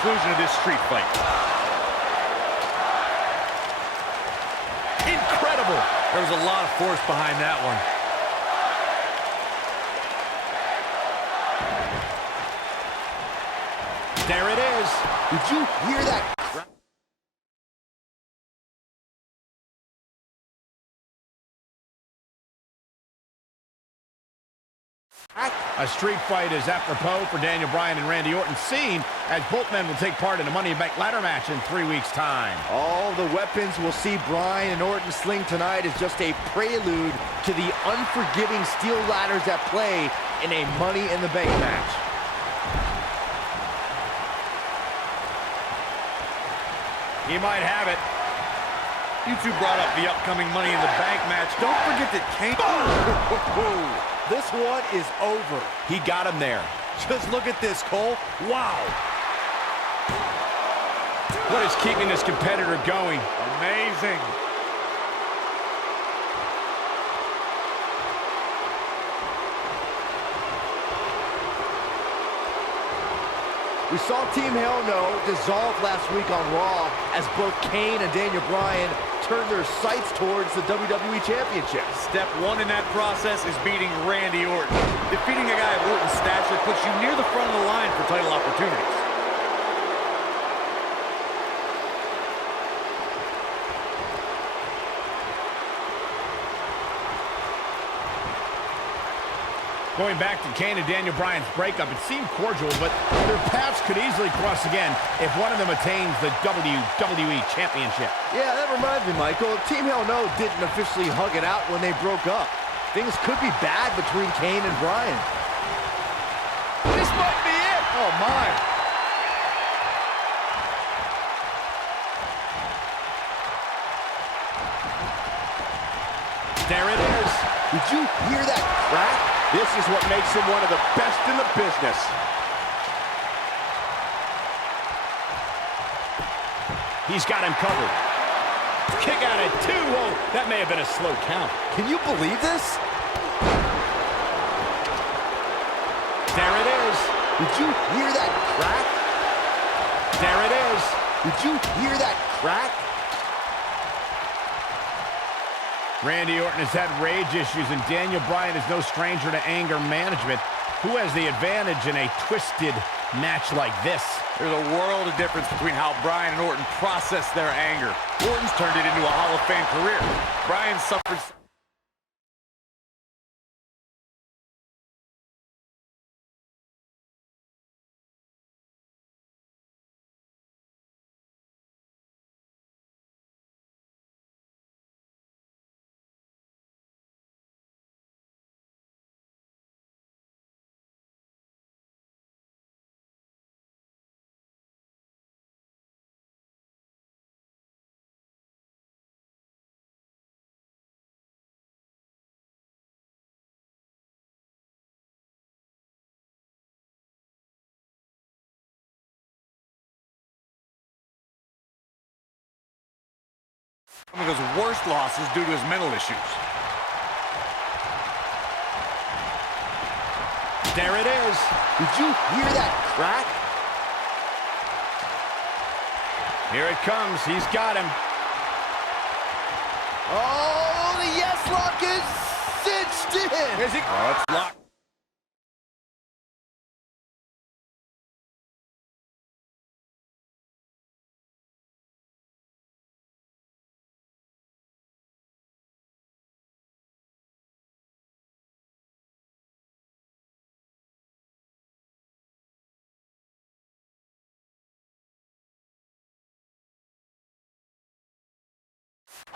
conclusion of this street fight. Incredible. There was a lot of force behind that one. There it is. Did you hear that? A street fight is apropos for Daniel Bryan and Randy Orton, seen as both men will take part in a Money in the Bank ladder match in 3 weeks' time. All the weapons we'll see Bryan and Orton sling tonight is just a prelude to the unforgiving steel ladders at play in a Money in the Bank match. He might have it. You two brought up the upcoming Money in the Bank match. Don't forget that Kane... This one is over. He got him there. Just look at this, Cole. Wow. What is keeping this competitor going? Amazing. We saw Team Hell No dissolve last week on Raw as both Kane and Daniel Bryan turned their sights towards the WWE Championship. Step one in that process is beating Randy Orton. Defeating a guy of Orton's stature puts you near the front of the line for title opportunities. Going back to Kane and Daniel Bryan's breakup, it seemed cordial, but their paths could easily cross again if one of them attains the WWE Championship. Yeah, that reminds me, Michael. Team Hell No didn't officially hug it out when they broke up. Things could be bad between Kane and Bryan. This might be it! Oh, my. There it is. Did you hear that crack? This is what makes him one of the best in the business. He's got him covered. Kick out at 2. Whoa, that may have been a slow count. Can you believe this? There it is. Did you hear that crack? There it is. Did you hear that crack? Randy Orton has had rage issues, and Daniel Bryan is no stranger to anger management. Who has the advantage in a twisted match like this? There's a world of difference between how Bryan and Orton process their anger. Orton's turned it into a Hall of Fame career. Bryan suffered... Some of his worst losses due to his mental issues. There it is. Did you hear that crack? Here it comes. He's got him. Oh, the yes lock is cinched in. Is he? Oh, it's locked.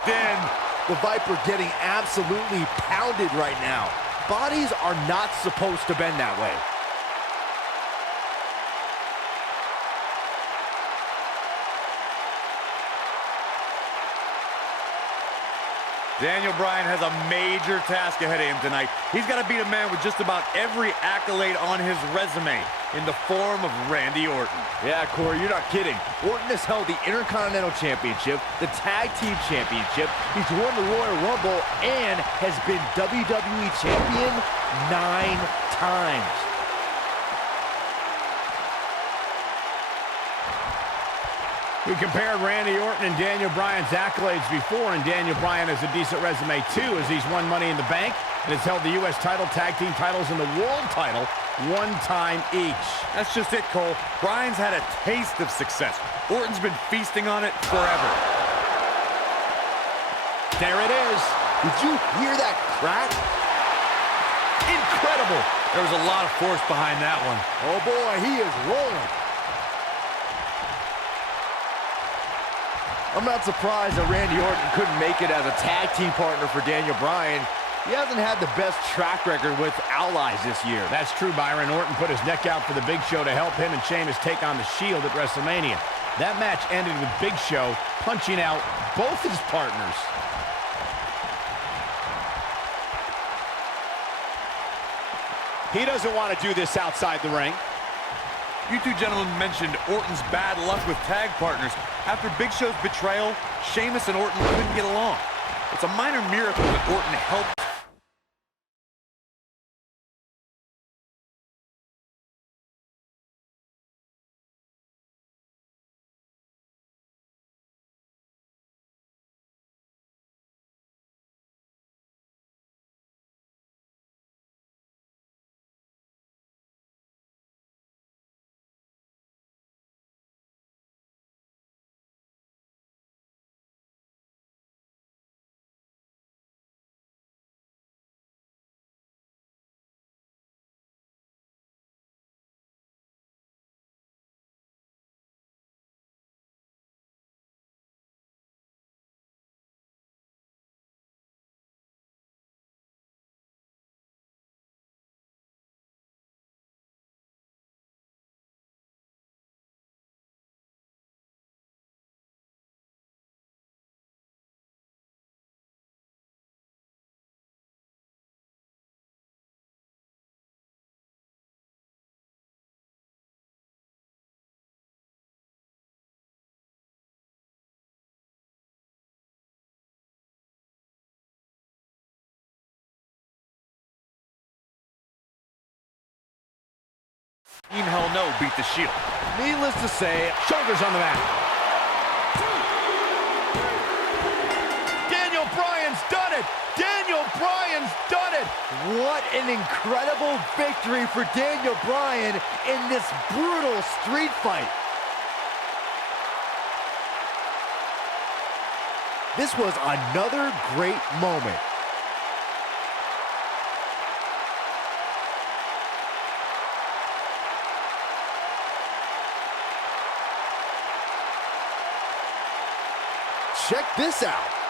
Then The Viper getting absolutely pounded right now. Bodies are not supposed to bend that way. Daniel Bryan has a major task ahead of him tonight. He's got to beat a man with just about every accolade on his resume in the form of Randy Orton. Yeah, Corey, you're not kidding. Orton has held the Intercontinental Championship, the Tag Team Championship, he's won the Royal Rumble, and has been WWE Champion 9 times. We compared Randy Orton and Daniel Bryan's accolades before, and Daniel Bryan has a decent resume too, as he's won Money in the Bank and has held the U.S. title, tag team titles, and the world title one time each. That's just it, Cole. Bryan's had a taste of success. Orton's been feasting on it forever. There it is. Did you hear that crack? Incredible. There was a lot of force behind that one. Oh boy, he is rolling. I'm not surprised that Randy Orton couldn't make it as a tag team partner for Daniel Bryan. He hasn't had the best track record with allies this year. That's true, Byron. Orton put his neck out for the Big Show to help him and Sheamus take on the Shield at WrestleMania. That match ended with Big Show punching out both his partners. He doesn't want to do this outside the ring. You two gentlemen mentioned Orton's bad luck with tag partners. After Big Show's betrayal, Sheamus and Orton couldn't get along. It's a minor miracle that Orton helped. Team Hell No beat the Shield. Needless to say, Shoulders on the mat. Daniel Bryan's done it! Daniel Bryan's done it! what an incredible victory for Daniel Bryan in this brutal street fight. This was another great moment. Check this out.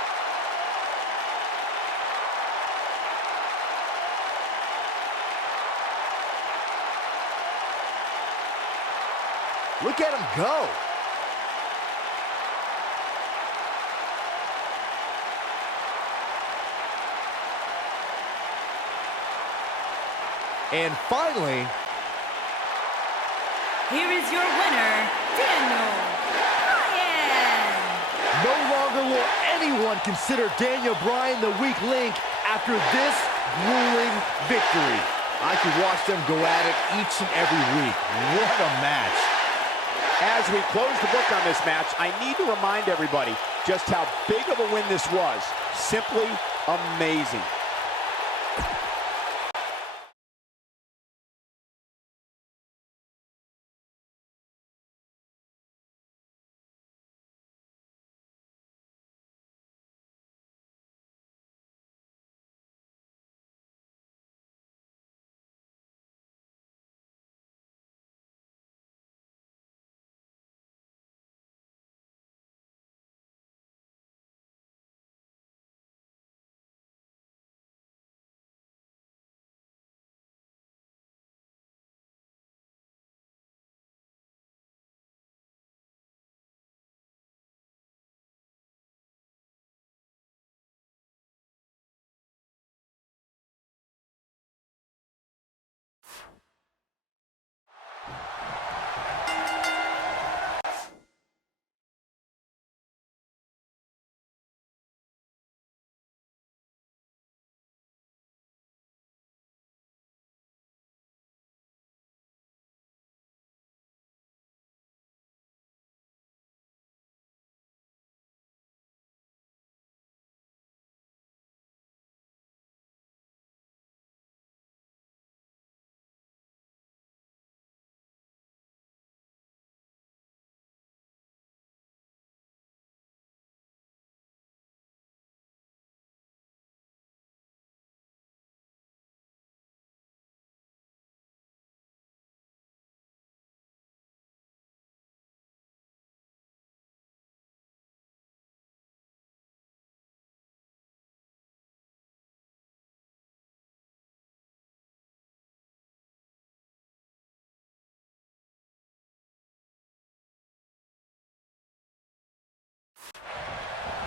Look at him go. And finally, here is your winner, Daniel Bryan. no longer will anyone consider Daniel Bryan the weak link after this grueling victory. I could watch them go at it each and every week. What a match. As we close the book on this match, I need to remind everybody just how big of a win this was. Simply amazing.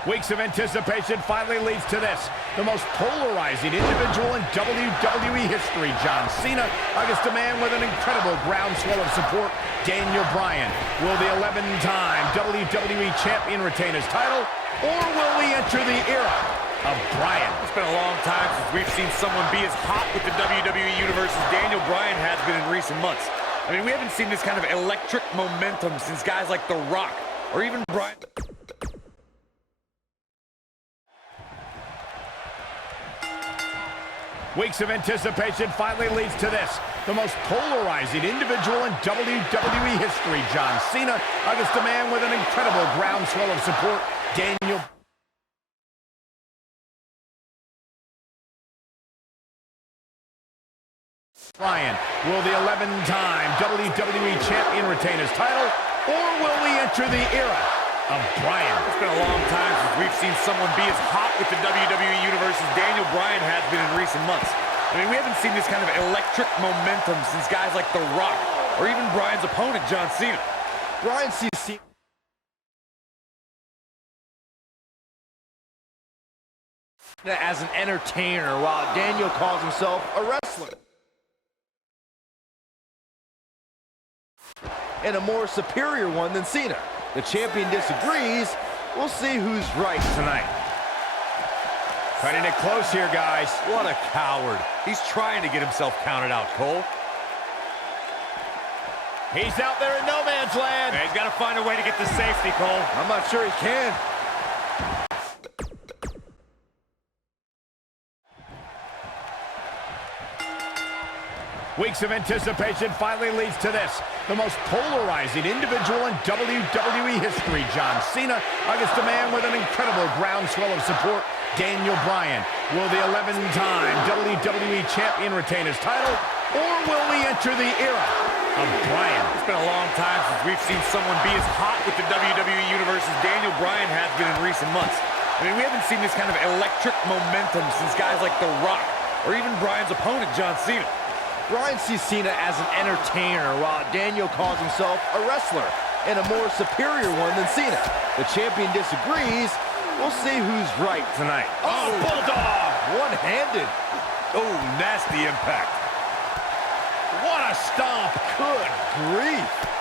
Weeks of anticipation finally leads to this. The most polarizing individual in WWE history, John Cena, against a man with an incredible groundswell of support, Daniel Bryan. Will the 11-time WWE Champion retain his title, or will we enter the era of Bryan? It's been a long time since we've seen someone be as hot with the WWE Universe as Daniel Bryan has been in recent months. I mean, we haven't seen this kind of electric momentum since guys like The Rock, or even Bryan. Weeks of anticipation finally leads to this. The most polarizing individual in WWE history, John Cena, against a man with an incredible groundswell of support, Daniel Bryan. Will the 11-time WWE Champion retain his title, or will we enter the era of Bryan? It's been a long time since we've seen someone be as hot with the WWE Universe as Daniel Bryan has been in recent months. I mean, we haven't seen this kind of electric momentum since guys like The Rock, or even Bryan's opponent, John Cena. Bryan sees Cena as an entertainer, while Daniel calls himself a wrestler. And a more superior one than Cena. The champion disagrees. We'll see who's right tonight. Cutting it close here, guys. What a coward. He's trying to get himself counted out, Cole. He's out there in no man's land. He's got to find a way to get to safety, Cole. I'm not sure he can. Weeks of anticipation finally leads to this. The most polarizing individual in WWE history, John Cena, against a man with an incredible groundswell of support, Daniel Bryan. Will the 11-time WWE Champion retain his title, or will we enter the era of Bryan? It's been a long time since we've seen someone be as hot with the WWE Universe as Daniel Bryan has been in recent months. I mean, we haven't seen this kind of electric momentum since guys like The Rock, or even Bryan's opponent, John Cena. Bryan sees Cena as an entertainer, while Daniel calls himself a wrestler, and a more superior one than Cena. The champion disagrees. We'll see who's right tonight. Oh, Bulldog! One-handed. Oh, nasty impact. What a stomp! Good grief.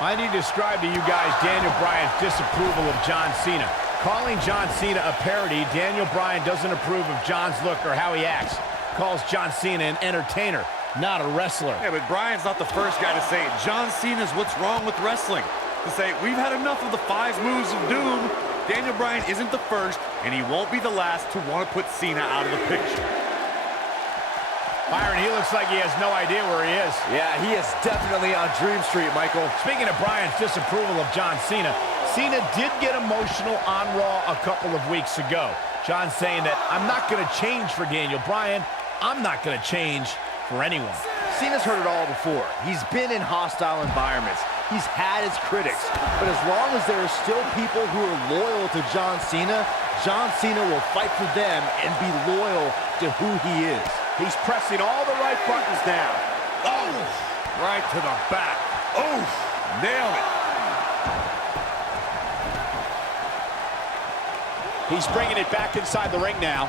I need to describe to you guys Daniel Bryan's disapproval of John Cena. Calling John Cena a parody, Daniel Bryan doesn't approve of John's look or how he acts. Calls John Cena an entertainer, not a wrestler. Yeah, but Bryan's not the first guy to say it. John Cena's what's wrong with wrestling. To say, we've had enough of the 5 moves of doom. Daniel Bryan isn't the first, and he won't be the last to want to put Cena out of the picture. Byron, he looks like he has no idea where he is. Yeah, he is definitely on Dream Street, Michael. Speaking of Bryan's disapproval of John Cena, Cena did get emotional on Raw a couple of weeks ago. John saying that, I'm not going to change for Daniel Bryan. I'm not going to change for anyone. Cena's heard it all before. He's been in hostile environments. He's had his critics. But as long as there are still people who are loyal to John Cena will fight for them and be loyal to who he is. He's pressing all the right buttons now. Oh, right to the back. Oh, nailed it. He's bringing it back inside the ring now.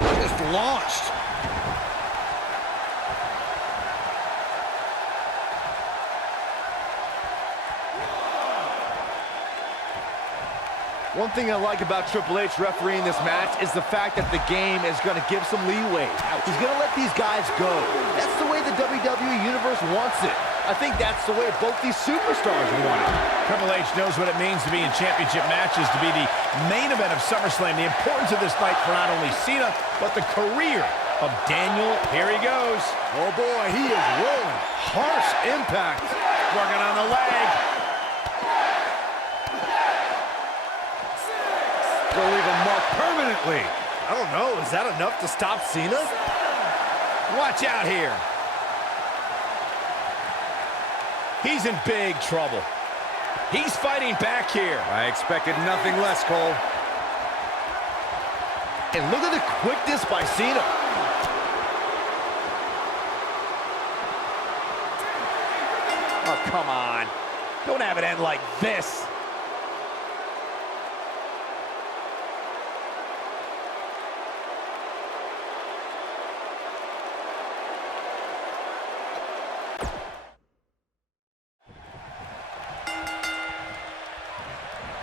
Just launched. One thing I like about Triple H refereeing this match is the fact that the game is going to give some leeway. He's going to let these guys go. That's the way the WWE Universe wants it. I think that's the way both these superstars want it. Triple H knows what it means to be in championship matches, to be the main event of SummerSlam. The importance of this night for not only Cena, but the career of Daniel. Here he goes. Oh boy, he is rolling. Harsh impact. Working on the leg. Gonna leave a mark permanently. I don't know, is that enough to stop Cena? Watch out here. He's in big trouble. He's fighting back here. I expected nothing less, Cole. And look at the quickness by Cena. Oh, come on. Don't have it end like this.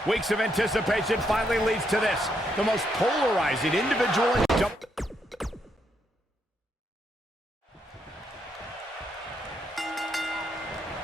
Weeks of anticipation finally leads to this. The most polarizing individual in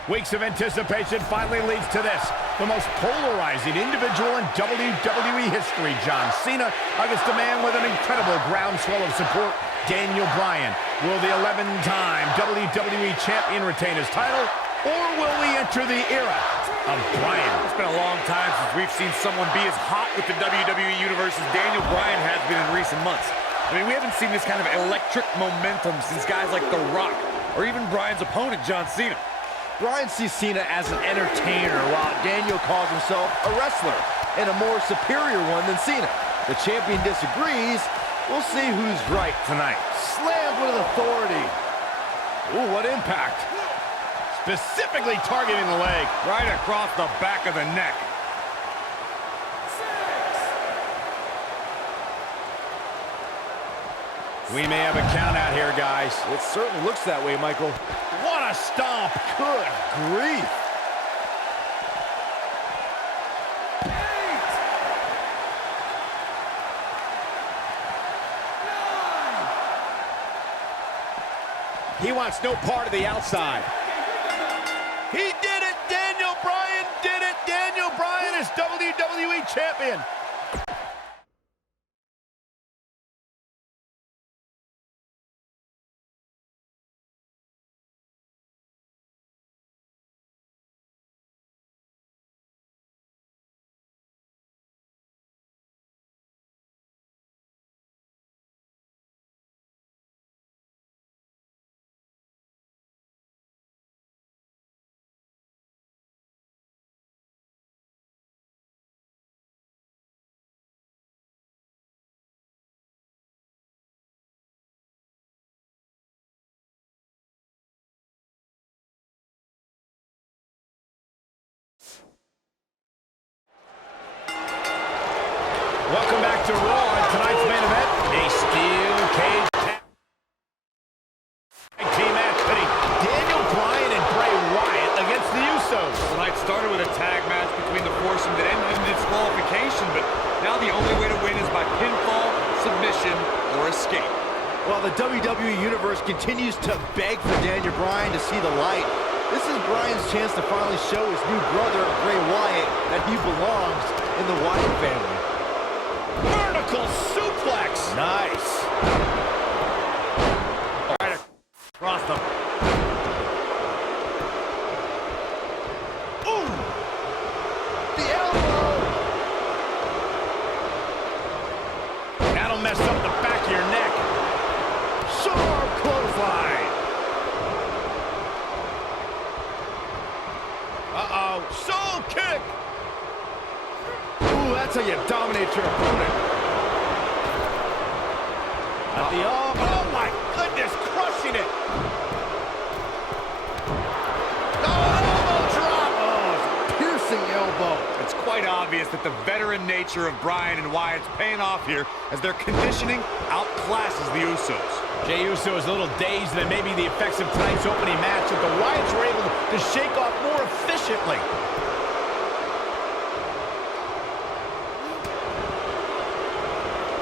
Weeks of anticipation finally leads to this. The most polarizing individual in WWE history, John Cena, against a man with an incredible groundswell of support, Daniel Bryan. Will the 11-time WWE Champion retain his title, or will we enter the era of Bryan? It's been a long time since we've seen someone be as hot with the WWE Universe as Daniel Bryan has been in recent months. I mean, we haven't seen this kind of electric momentum since guys like The Rock, or even Bryan's opponent, John Cena. Bryan sees Cena as an entertainer, while Daniel calls himself a wrestler, and a more superior one than Cena. The champion disagrees. We'll see who's right tonight. Slammed with authority. Ooh, what impact. Specifically targeting the leg. Right across the back of the neck. We may have a count out here, guys. It certainly looks that way, Michael. What a stomp. Good grief. He wants no part of the outside. He did it! Daniel Bryan did it! Daniel Bryan is WWE Champion! Welcome back to Raw, and tonight's main event, a steel cage tag team match pitting Daniel Bryan and Bray Wyatt against the Usos. Tonight started with a tag match between the foursome that ended in disqualification, but now the only way to win is by pinfall, submission, or escape. While the WWE Universe continues to beg for Daniel Bryan to see the light, this is Bryan's chance to finally show his new brother, Bray Wyatt, that he belongs in the Wyatt family. Vertical suplex. Nice. Right across the... Ooh! The elbow! That'll mess up the back of your neck. Sharp clothesline! Uh-oh. Soul kick. Ooh, that's how you dominate your opponent. At the oh my goodness, crushing it. Elbow drop! Oh, piercing elbow. It's quite obvious that the veteran nature of Bryan and Wyatt's paying off here as their conditioning outclasses the Usos. Jey Uso is a little dazed, and maybe the effects of tonight's opening match that the Wyatts were able to shake off more efficiently.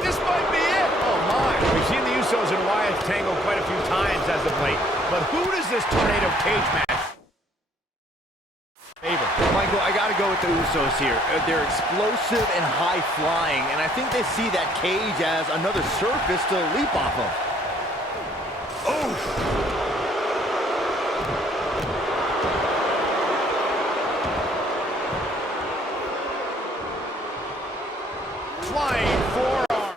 This might be it. Oh, my. We've seen the Usos and Wyatts tangle quite a few times as of late, but who does this tornado cage match favor? Michael, I gotta go with the Usos here. They're explosive and high-flying, and I think they see that cage as another surface to leap off of. Flying forearm.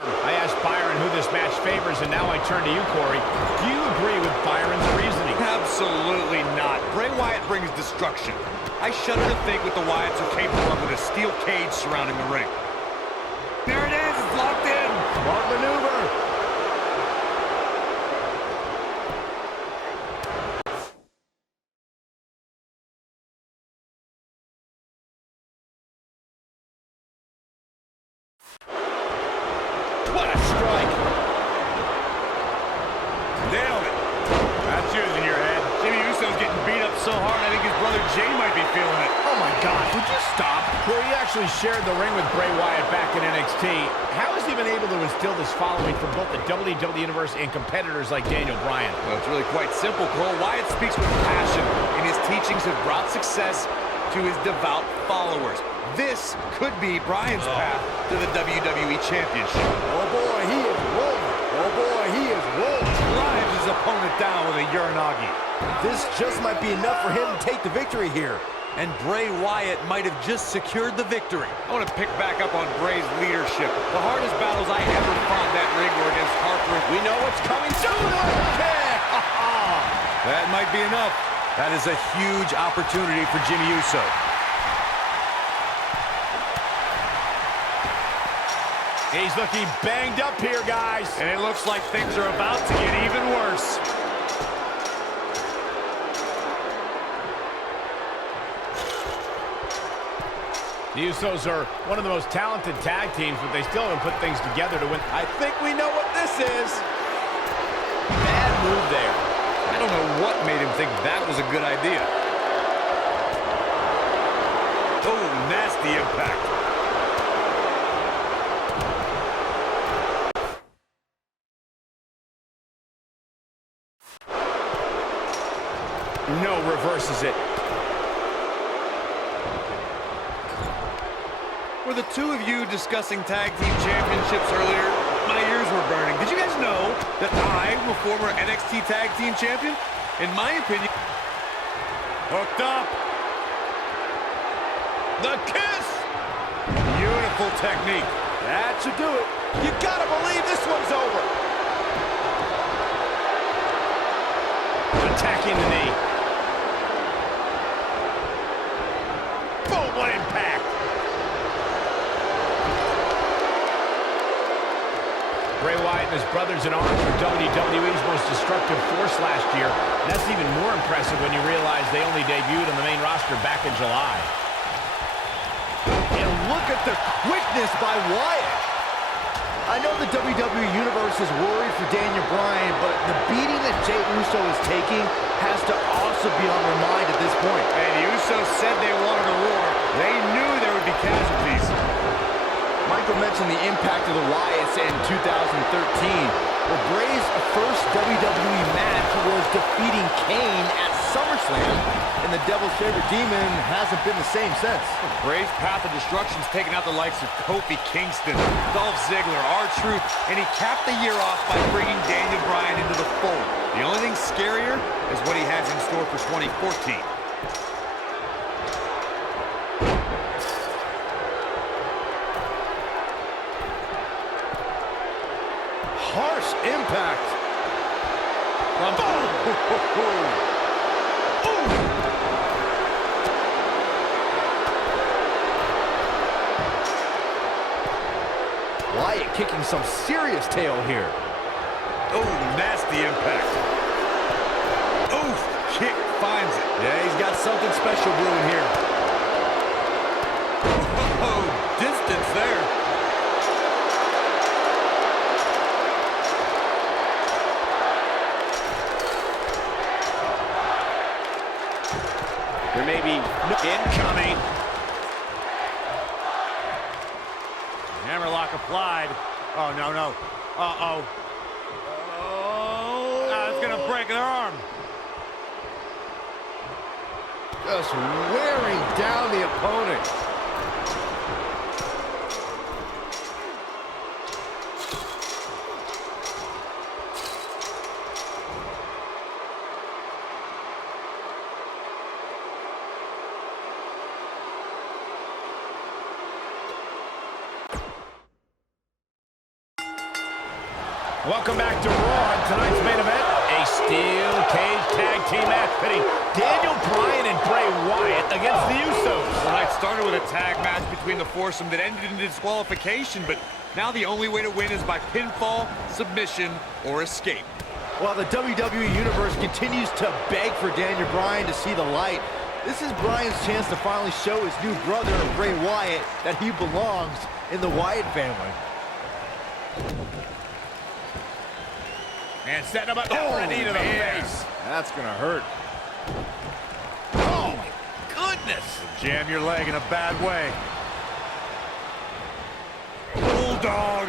I asked Byron who this match favors, and now I turn to you, Corey. Do you agree with Byron's reasoning? Absolutely not. Bray Wyatt brings destruction. I shudder to think what the Wyatts are capable of with a steel cage surrounding the ring. There it is, it's locked in. Smart maneuver. What a strike. Nailed it. That's yours in your head. Jimmy Uso's getting beat up so hard, I think his brother Jay might be feeling it. Oh my God, would you stop? Corey, you actually shared the ring with Bray Wyatt back in NXT. How has he been able to instill this following from both the WWE Universe and competitors like Daniel Bryan? Well, it's really quite simple, Cole. Wyatt speaks with passion, and his teachings have brought success to his devout followers. This could be Bryan's path to the WWE Championship. Oh boy, he is rolling. Oh boy, he is rolling. Drives his opponent down with a Uranagi. This just might be enough for him to take the victory here. And Bray Wyatt might have just secured the victory. I want to pick back up on Bray's leadership. The hardest battles I ever fought that ring were against Harper. We know what's coming soon. That might be enough. That is a huge opportunity for Jimmy Uso. He's looking banged up here, guys. And it looks like things are about to get even worse. The Usos are one of the most talented tag teams, but they still haven't put things together to win. I think we know what this is. Bad move there. I don't know what made him think that was a good idea. Oh, nasty impact. No, reverses it. Were the two of you discussing tag team championships earlier? My ears were burning. Did you guys know that I'm a former NXT tag team champion? In my opinion, hooked up. The kiss. Beautiful technique. That should do it. You gotta believe this one's over. Attacking the knee. Boom, what impact. Bray Wyatt and his brothers in arms were WWE's most destructive force last year. And that's even more impressive when you realize they only debuted on the main roster back in July. And look at the quickness by Wyatt. I know the WWE Universe is worried for Daniel Bryan, but the beating that Jey Uso is taking has to also be on their mind at this point. And the Usos said they wanted a war. They knew there would be casualties. Michael mentioned the impact of the Wyatts in 2013. Well, Bray's first WWE match was defeating Kane at SummerSlam, and the Devil's favorite demon hasn't been the same since. Bray's path of destruction's taken out the likes of Kofi Kingston, Dolph Ziggler, R-Truth, and he capped the year off by bringing Daniel Bryan into the fold. The only thing scarier is what he has in store for 2014. Harsh impact. Wyatt kicking some serious tail here. Oh, nasty impact. Oof, kick finds it. Yeah, he's got something special brewing here. Oh, distance there. There may be incoming. Hammerlock applied. Oh, no, no. Uh-oh. Oh, it's gonna break their arm. Just wearing down the opponent. Welcome back to Raw. Tonight's main event, a steel cage tag team match pitting Daniel Bryan and Bray Wyatt against the Usos. Tonight started with a tag match between the foursome that ended in disqualification, but now the only way to win is by pinfall, submission, or escape. While the WWE Universe continues to beg for Daniel Bryan to see the light, this is Bryan's chance to finally show his new brother, Bray Wyatt, that he belongs in the Wyatt family. And setting him up already to the face. That's gonna hurt. Oh, my goodness. Jam your leg in a bad way. Bulldog.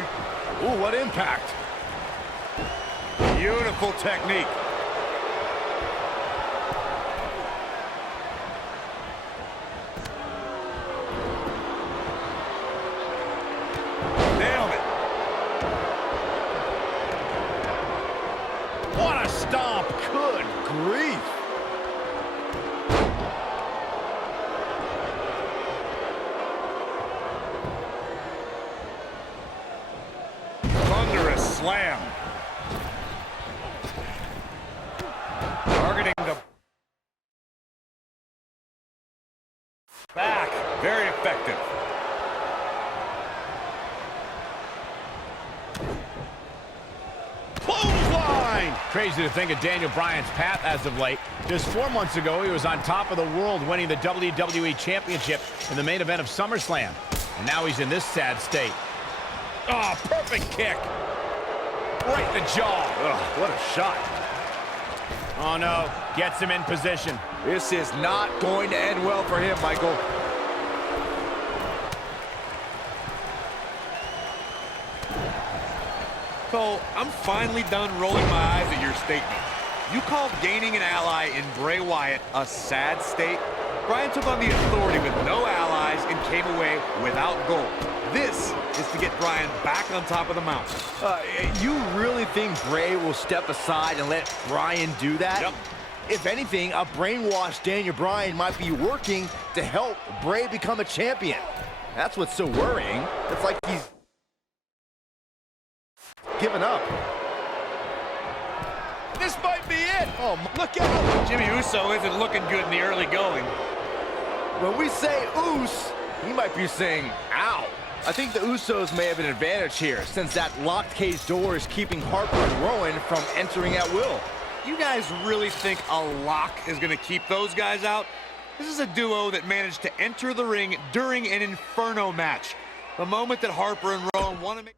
Ooh, what impact. Beautiful technique. Nailed it. What a stomp. Good grief. Thunderous slam. Targeting the back. Very effective. Clothesline! Crazy to think of Daniel Bryan's path as of late. Just 4 months ago, he was on top of the world, winning the WWE Championship in the main event of SummerSlam. And now he's in this sad state. Oh, perfect kick. Right in the jaw. Ugh, what a shot. Oh, no. Gets him in position. This is not going to end well for him, Michael. Cole, I'm finally done rolling my eyes at your statement. You called gaining an ally in Bray Wyatt a sad state? Bryan took on the authority with no allies and came away without gold. This is to get Bryan back on top of the mountain. You really think Bray will step aside and let Bryan do that? Yep. If anything, a brainwashed Daniel Bryan might be working to help Bray become a champion. That's what's so worrying. It's like he's given up. This might be it. Oh, look out. Jimmy Uso isn't looking good in the early going. When we say oos, he might be saying ow. I think the Usos may have an advantage here, since that locked cage door is keeping Harper and Rowan from entering at will. You guys really think a lock is going to keep those guys out? This is a duo that managed to enter the ring during an Inferno match. The moment that Harper and Rowan want to make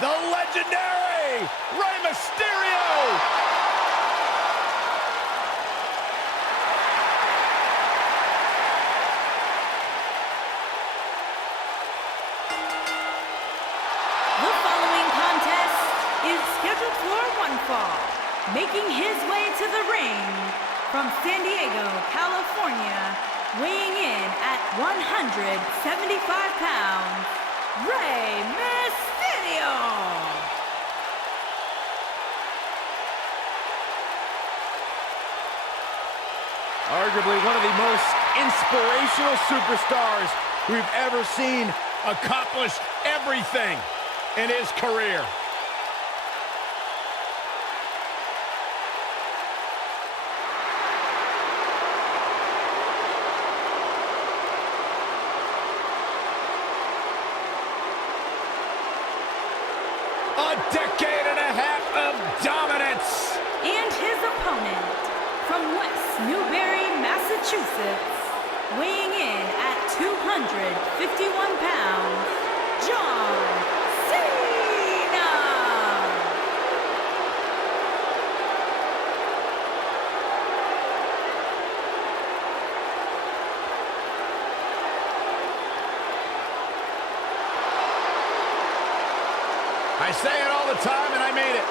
the legendary Rey Mysterio. The following contest is scheduled for one fall. Making his way to the ring from San Diego, California, weighing in at 175 pounds, Rey Mysterio. Arguably one of the most inspirational superstars we've ever seen. Accomplished everything in his career. A decade and a half of dominance. And his opponent from West Newbury, Massachusetts, weighing in at 251 pounds, John Cena. I say it all the time, and I mean it.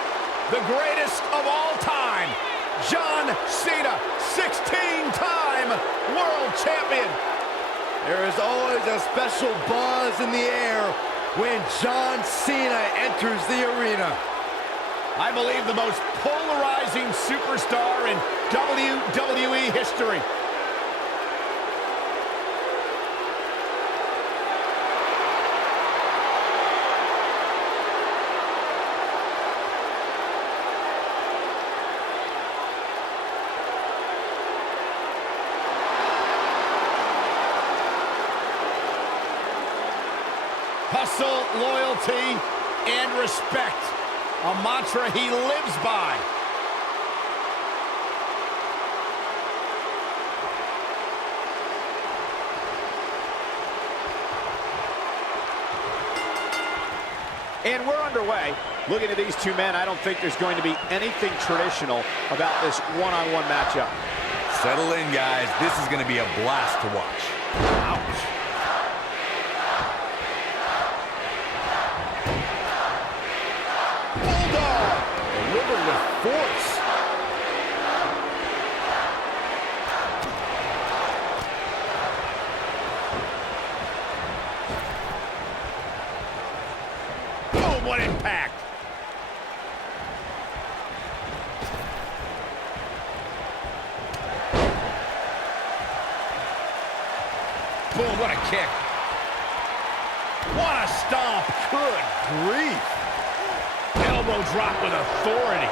The greatest of all time, John Cena, 16-time world champion. There is always a special buzz in the air when John Cena enters the arena. I believe the most polarizing superstar in WWE history. Hustle, loyalty, and respect. A mantra he lives by. And we're underway. Looking at these two men, I don't think there's going to be anything traditional about this one-on-one matchup. Settle in, guys. This is going to be a blast to watch. Ouch. Bulldog, delivered with force. Boom, what impact. Boom, what a kick. What a stomp. Good grief. Elbow drop with authority.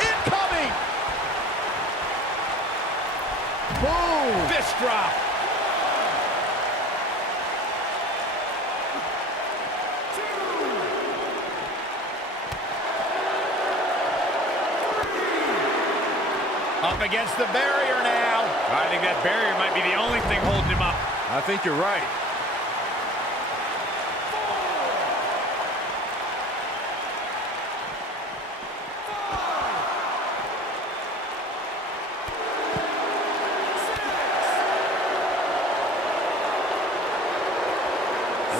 Incoming. Boom. Fist drop. Up against the barrier now. I think that barrier might be the only thing holding him up. I think you're right.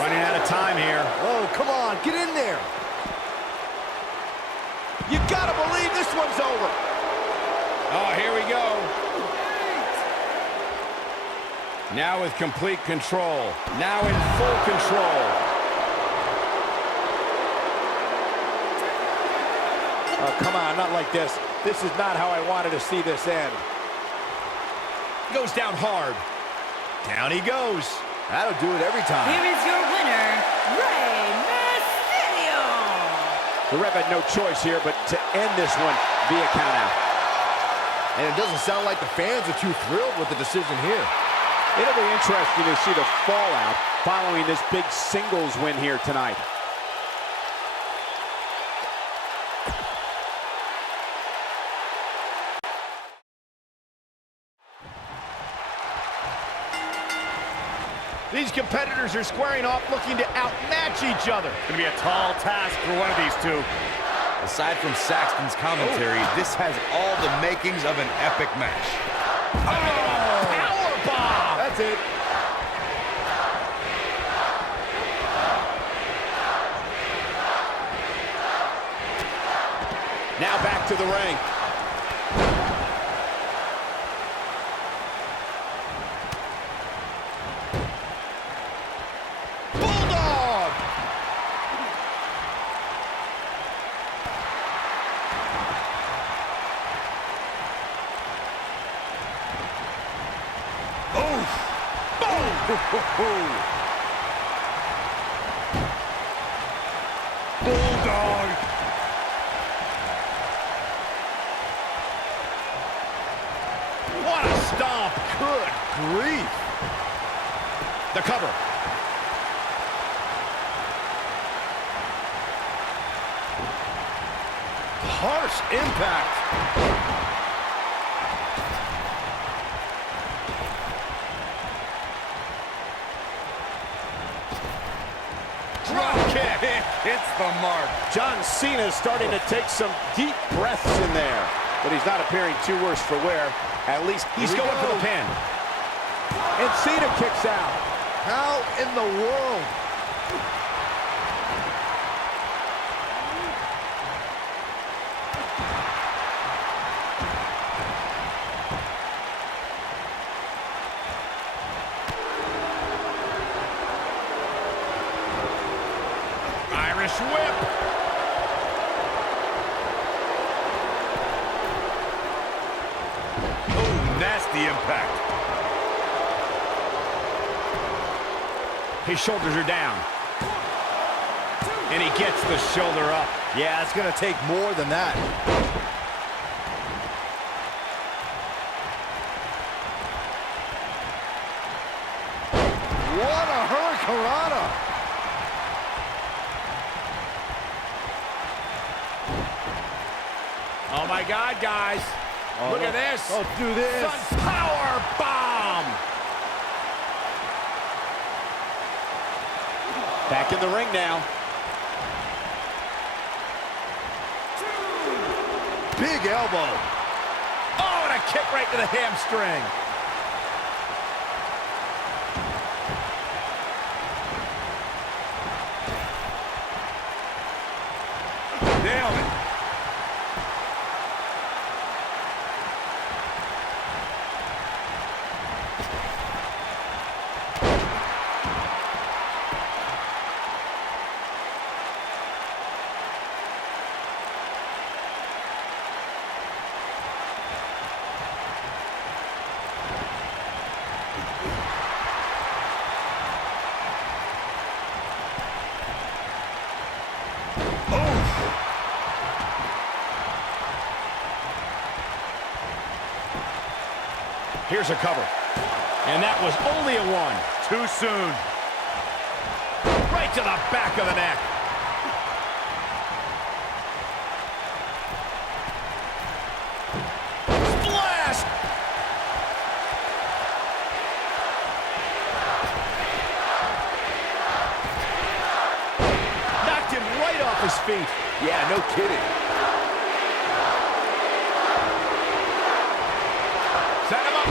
Running out of time here. Oh, come on, get in there. You gotta believe this one's over. Oh, here we go. Now with complete control. Now in full control. Oh, come on, not like this. This is not how I wanted to see this end. Goes down hard. Down he goes. That'll do it every time. Here is your winner, Rey Mysterio. The ref had no choice here but to end this one via countout. And it doesn't sound like the fans are too thrilled with the decision here. It'll be interesting to see the fallout following this big singles win here tonight. These competitors are squaring off, looking to outmatch each other. It's going to be a tall task for one of these two. Aside from Saxton's commentary, this has all the makings of an epic match. Powerbomb! That's it. Now back to the ring. Bulldog! Bulldog. What a stomp! Good grief. The cover. Harsh impact. Drop kick. Hits the mark. John Cena is starting to take some deep breaths in there, but he's not appearing too worse for wear. At least He's going for the pin. And Cena kicks out. How in the world? Irish whip. Oh, nasty impact. His shoulders are down. And he gets the shoulder up. Yeah, it's going to take more than that. What a hurricanrana! Oh my God, guys. Look at this. Oh, do this. Sun power bomb. Back in the ring now. Big elbow. Oh, and a kick right to the hamstring. Nailed it. Here's a cover. And that was only a one. Too soon. Right to the back of the neck. Splash! Knocked him right off his feet. Yeah, no kidding. Set him up.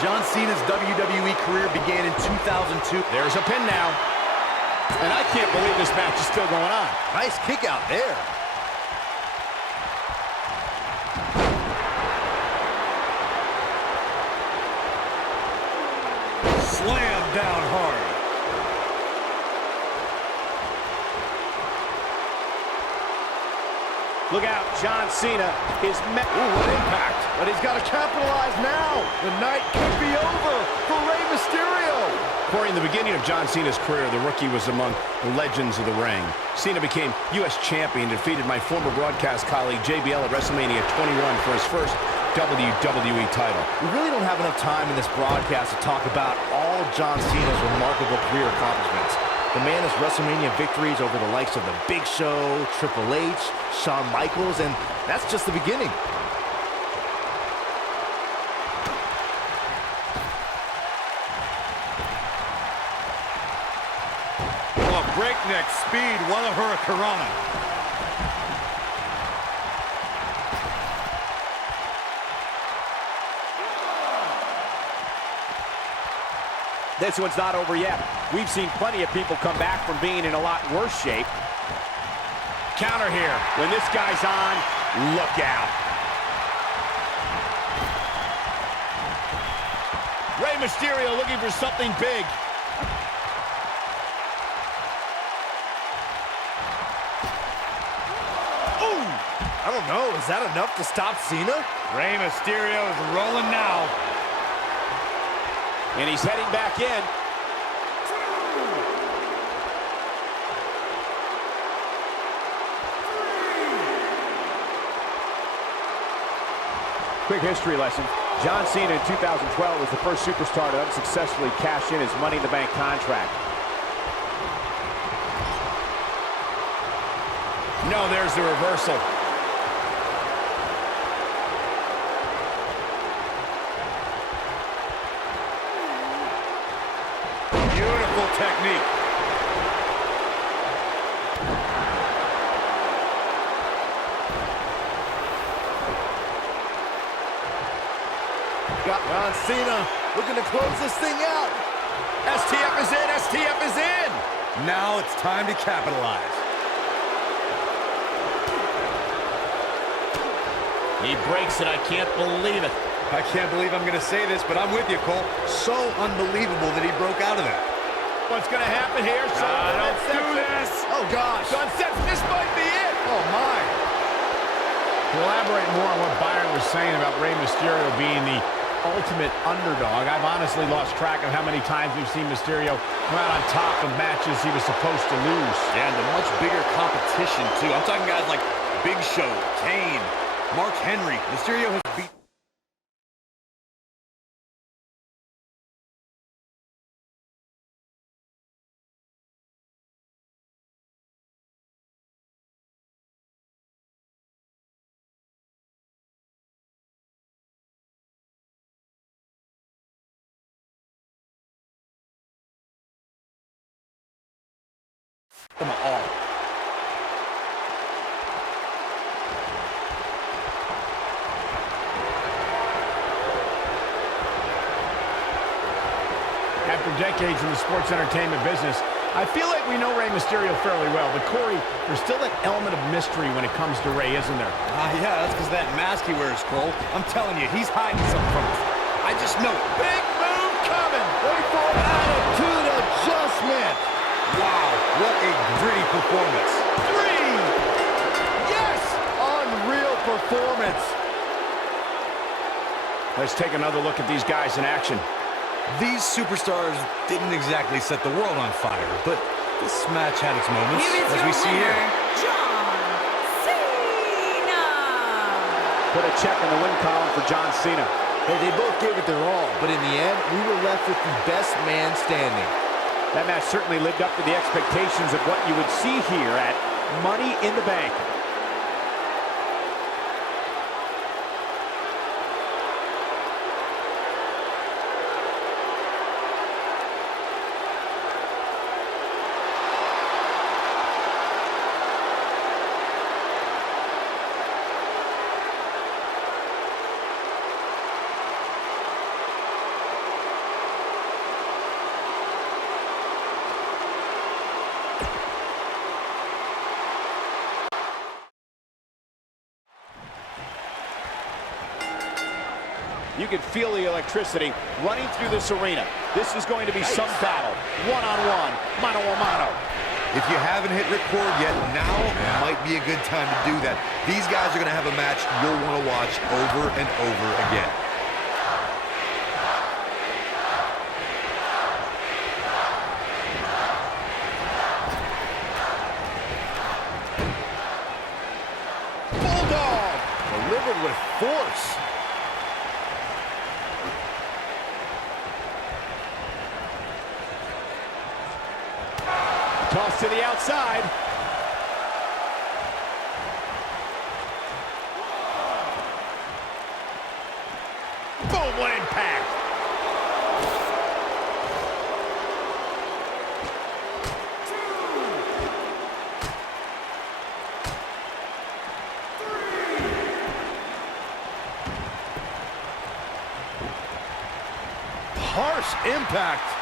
John Cena's WWE career began in 2002. There's a pin now. And I can't believe this match is still going on. Nice kick out there. Slam down hard. Look out, John Cena is met. Ooh, what impact. But he's got to capitalize now. The night could be over for Rey Mysterio. Corey, in the beginning of John Cena's career, the rookie was among the legends of the ring. Cena became U.S. champion, defeated my former broadcast colleague JBL at WrestleMania 21 for his first WWE title. We really don't have enough time in this broadcast to talk about all of John Cena's remarkable career accomplishments. The man has WrestleMania victories over the likes of The Big Show, Triple H, Shawn Michaels, and that's just the beginning. Oh, breakneck speed, what a hurricanrana. This one's not over yet. We've seen plenty of people come back from being in a lot worse shape. Counter here. When this guy's on, look out. Rey Mysterio looking for something big. Ooh! I don't know, is that enough to stop Cena? Rey Mysterio is rolling now. And he's heading back in. Quick history lesson. John Cena in 2012 was the first superstar to unsuccessfully cash in his Money in the Bank contract. No, there's the reversal. Beautiful technique. Got John Cena looking to close this thing out. STF is in, STF is in. Now it's time to capitalize. He breaks it, I can't believe it. I can't believe I'm going to say this, but I'm with you, Cole. So unbelievable that he broke out of that. What's going to happen here? Don't do this. Oh, gosh. This might be it. Oh, my. To elaborate more on what Byron was saying about Rey Mysterio being the ultimate underdog, I've honestly lost track of how many times we've seen Mysterio come out on top of matches he was supposed to lose. Yeah, and the much bigger competition, too. I'm talking guys like Big Show, Kane, Mark Henry. Mysterio has beat... them all. After decades in the sports entertainment business, I feel like we know Rey Mysterio fairly well. But Corey, there's still that element of mystery when it comes to Rey, isn't there? Yeah, that's because that mask he wears, Cole. I'm telling you, he's hiding something from us. I just know it. Big move coming. Wait for an attitude adjustment. Wow, what a gritty performance. 3. Yes! Unreal performance. Let's take another look at these guys in action. These superstars didn't exactly set the world on fire, but this match had its moments, Here is as your we see winner, here. John Cena. Put a check in the win column for John Cena. Hey, they both gave it their all, but in the end, we were left with the best man standing. That match certainly lived up to the expectations of what you would see here at Money in the Bank. You can feel the electricity running through this arena. This is going to be some battle. One-on-one, mano-a-mano. If you haven't hit record yet, now might be a good time to do that. These guys are going to have a match you'll want to watch over and over again. Bulldog delivered with force. Cross to the outside. Boom, what impact. Harsh impact.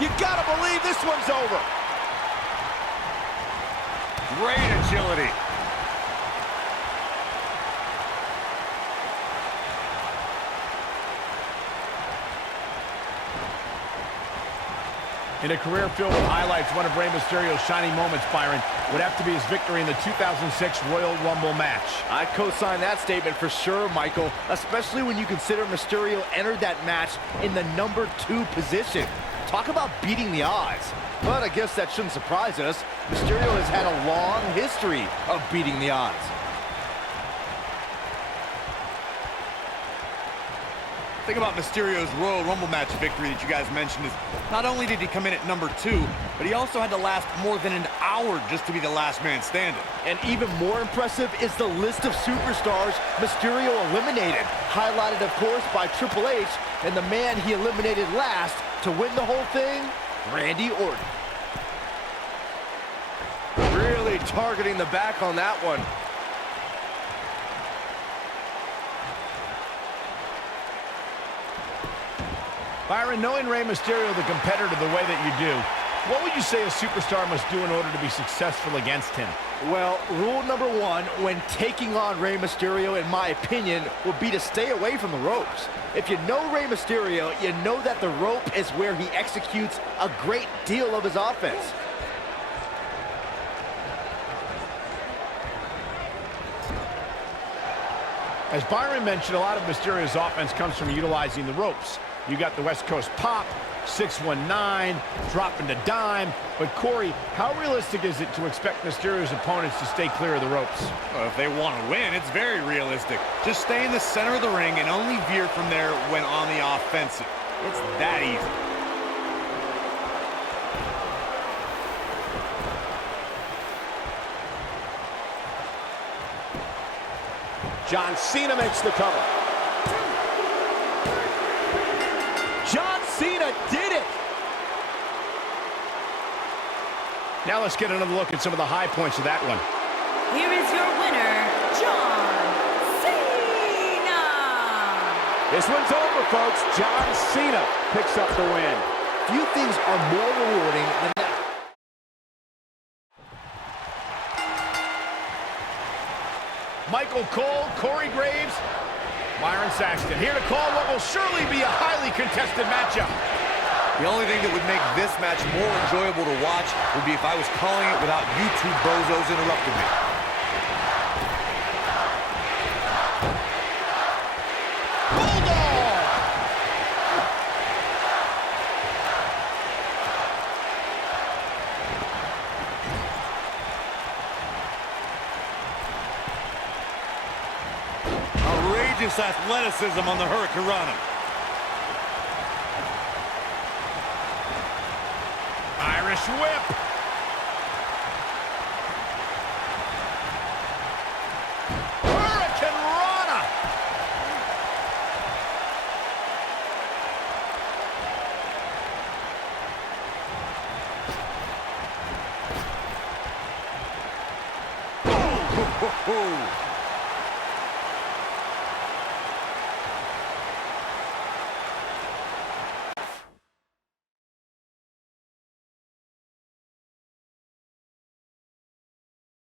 You gotta believe this one's over. Great agility. In a career filled with highlights, one of Rey Mysterio's shining moments, Byron, would have to be his victory in the 2006 Royal Rumble match. I co-sign that statement for sure, Michael, especially when you consider Mysterio entered that match in the number 2 position. Talk about beating the odds. But I guess that shouldn't surprise us. Mysterio has had a long history of beating the odds. The thing about Mysterio's Royal Rumble match victory that you guys mentioned is not only did he come in at number 2, but he also had to last more than an hour just to be the last man standing. And even more impressive is the list of superstars Mysterio eliminated, highlighted, of course, by Triple H, and the man he eliminated last to win the whole thing, Randy Orton. Really targeting the back on that one. Byron, knowing Rey Mysterio, the competitor, the way that you do, what would you say a superstar must do in order to be successful against him? Well, rule number 1 when taking on Rey Mysterio, in my opinion, would be to stay away from the ropes. If you know Rey Mysterio, you know that the rope is where he executes a great deal of his offense. As Byron mentioned, a lot of Mysterio's offense comes from utilizing the ropes. You got the West Coast pop, 619, dropping the dime. But Corey, how realistic is it to expect Mysterio's opponents to stay clear of the ropes? Well, if they want to win, it's very realistic. Just stay in the center of the ring and only veer from there when on the offensive. It's that easy. John Cena makes the cover. John Cena did it! Now let's get another look at some of the high points of that one. Here is your winner, John Cena. This one's over, folks. John Cena picks up the win. Few things are more rewarding than that. Michael Cole, Corey Graves, Byron Saxton, here to call what will surely be a highly contested matchup. The only thing that would make this match more enjoyable to watch would be if I was calling it without you two bozos interrupting me. Bulldog! Outrageous athleticism on the Hurricanrana. Irish whip. Hurricanrana. Ooh.